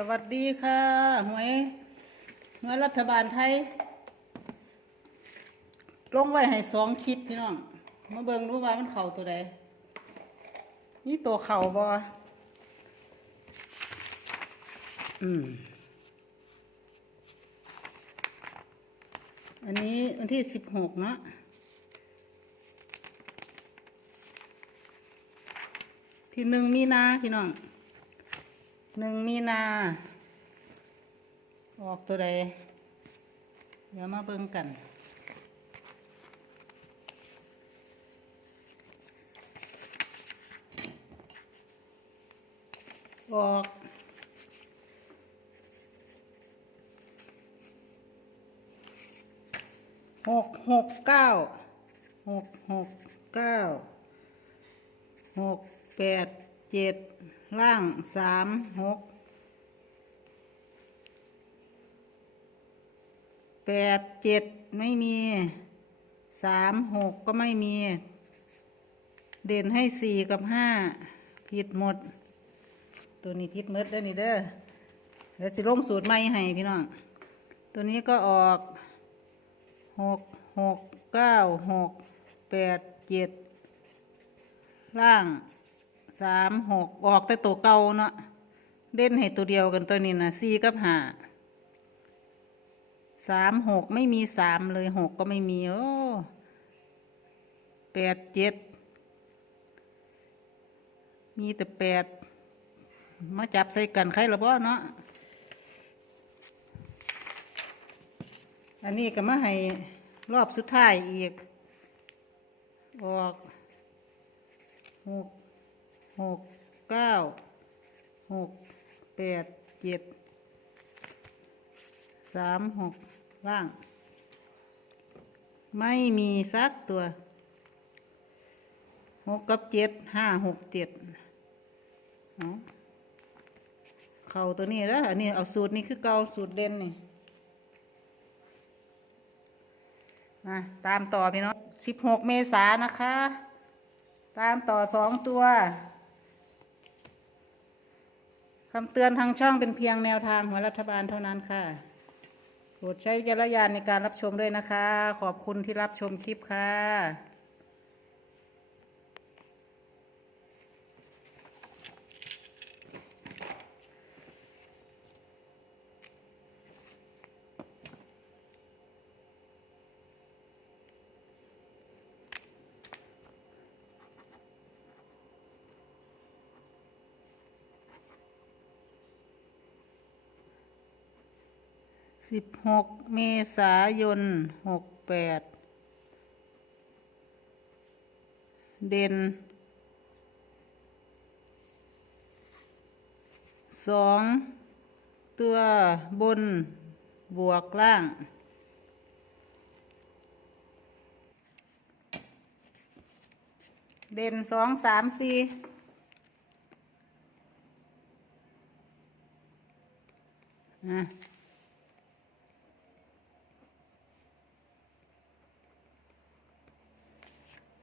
สวัสดีค่ะหวยหวยรัฐบาลไทย ลงไว้ให้สองคลิปพี่น้อง มาเบิ่งดูว่ามันเข่าตัวใดนี่ตัวเข่าบออืม อันนี้วันที่สิบหกเนาะที่หนึ่งมีนาพี่น้อง หนึ่งมีนา ออกตัวใด เดี๋ยวมาเบิ่งกัน ออกหกหกเก้าหกหกเก้าหกแปดเจ็ดล่างสามหกแปดเจ็ดไม่มีสามหกก็ไม่มี เด่นให้สี่กับห้าผิดหมด ตัวนี้ผิดมดเด้นี่เด้อเดี๋ยวสิลงสูตรใหม่ให้พี่น้อง ตัวนี้ก็ออกหกหกเก้าหกแปดเจ็ดล่าง สามหกออกแต่ตัวเก่าเนาะเด่นให้ตัวเดียวกันตัวนี้นะสี่กับห้าสามหกไม่มีสามเลยหกก็ไม่มีโอ้แปดเจ็ดมีแต่แปดมาจับใส่กันใครละบ่เนาะอันนี้ก็มาให้รอบสุดท้ายอีก ออกหก หกเก้าหกแปดเจ็ดสามหกล่าง ไม่มีสักตัวหกกับเจ็ดห้าหกเจ็ดเข่าตัวนี้แล้วอันนี้เอาสูตรนี้คือเก่าสูตรเด่นนี่มาตามต่อพี่น้องสิบหกเมษานะคะ ตามต่อสองตัว คำเตือนทางช่องเป็นเพียงแนวทางของรัฐบาลเท่านั้นค่ะ โปรดใช้วิจารณญาณในการรับชมด้วยนะคะ ขอบคุณที่รับชมคลิปค่ะ สิบหกเมษายนหกแปดเด่นสองตัวบนบวกล่างเด่นสองสามสี่อะ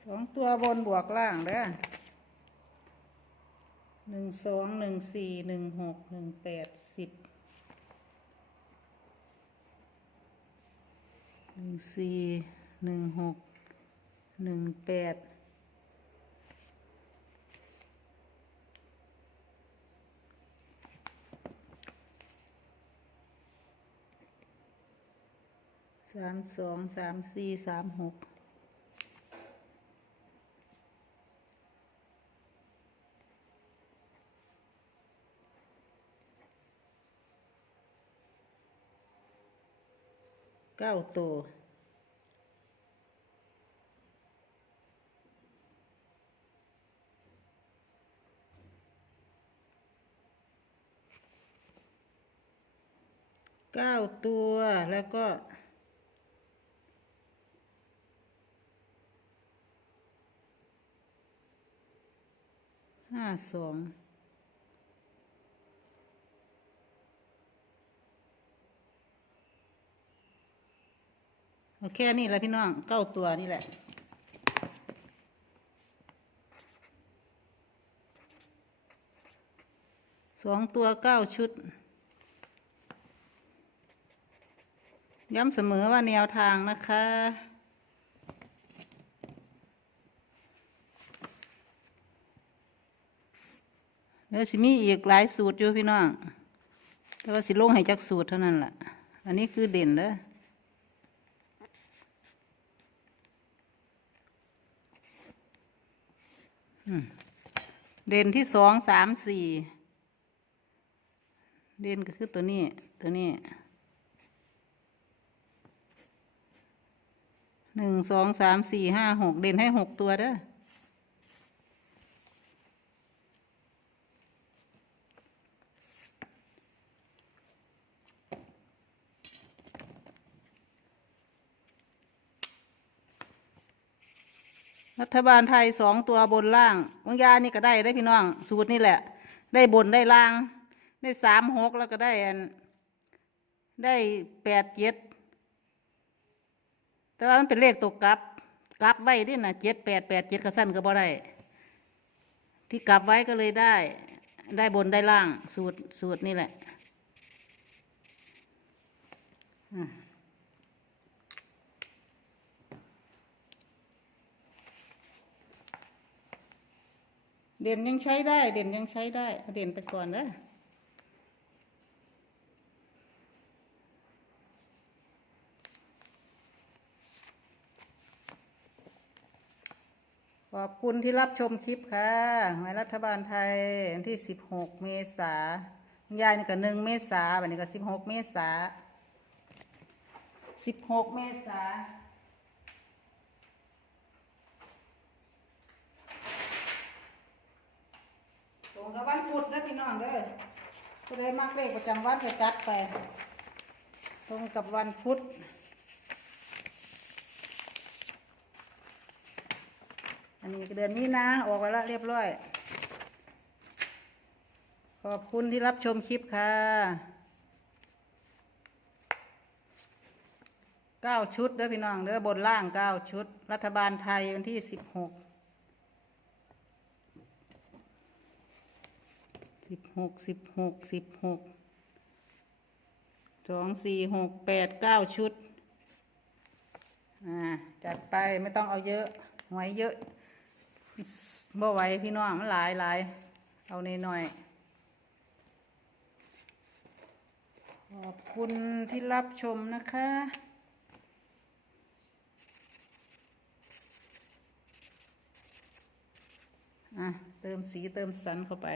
สองตัวบนบวกล่างเด้อหนึ่งสองหนึ่งสี่หนึ่งหกหนึ่งแปดสิบหนึ่งสี่หนึ่งหกหนึ่งแปดสามสองสามสี่สามหก เก้าตัวเก้าตัวแล้วก็ห้าสอง แค่นี้แหละพี่น้องเก้าตัวนี่แหละสองตัวเก้าชุด ย้ำเสมอว่าแนวทางนะคะแล้วสิมีอีกหลายสูตรอยู่พี่น้อง แต่ว่าสิลงให้จักสูตรเท่านั้นแหละอันนี้คือเด่นเด้ เด่นที่สองสามสี่เด่นก็คือตัวนี้ ตัวนี้หนึ่งสองสามสี่ห้าหกเด่นให้หกตัวเด้อ รัฐบาลไทยสองตัวบนล่างบางยานี่ก็ได้ได้พี่น้อง สูตรนี่แหละ ได้บนได้ล่าง ได้สามหกแล้วก็ได้อันได้แปดเจ็ดแต่ว่ามันเป็นเลขตกกลับกลับไว้ดินะเจ็ดแปดแปดเจ็ดกระสั้นก็บ่ได้ ที่กลับไว้ก็เลยได้ ได้บนได้ล่างสูตรสูตรนี่แหละอะ เด่นยังใช้ได้ เด่นยังใช้ได้เอาเด่นไปก่อนนะขอบคุณที่รับชมคลิปค่ะหมายรัฐบาลไทยวันที่ 16 เมษายายนี่ก็หนึ่งเมษาวันนี้ก็ 16 เมษา 16 เมษา ตรงกับวันพุธนะพี่น้องเด้อ ผู้ใดมักเลขประจำวันก็จัดไป ตรงกับวันพุธอันนี้เดือนนี้นะ ออกไปแล้วเรียบร้อย ขอบคุณที่รับชมคลิปค่ะเก้าชุดเด้อพี่น้องเด้อบนล่างเก้าชุด รัฐบาลไทยวันที่สิบหก สิบหกสิบหกสิบหกสองสี่หกแปดเก้าชุด อ่า จัดไปไม่ต้องเอาเยอะหวยเยอะบ่ไหวพี่น้องมันหลายหลายเอาในหน่อยขอบคุณที่รับชมนะคะอะเติมสีเติมสันเข้าไป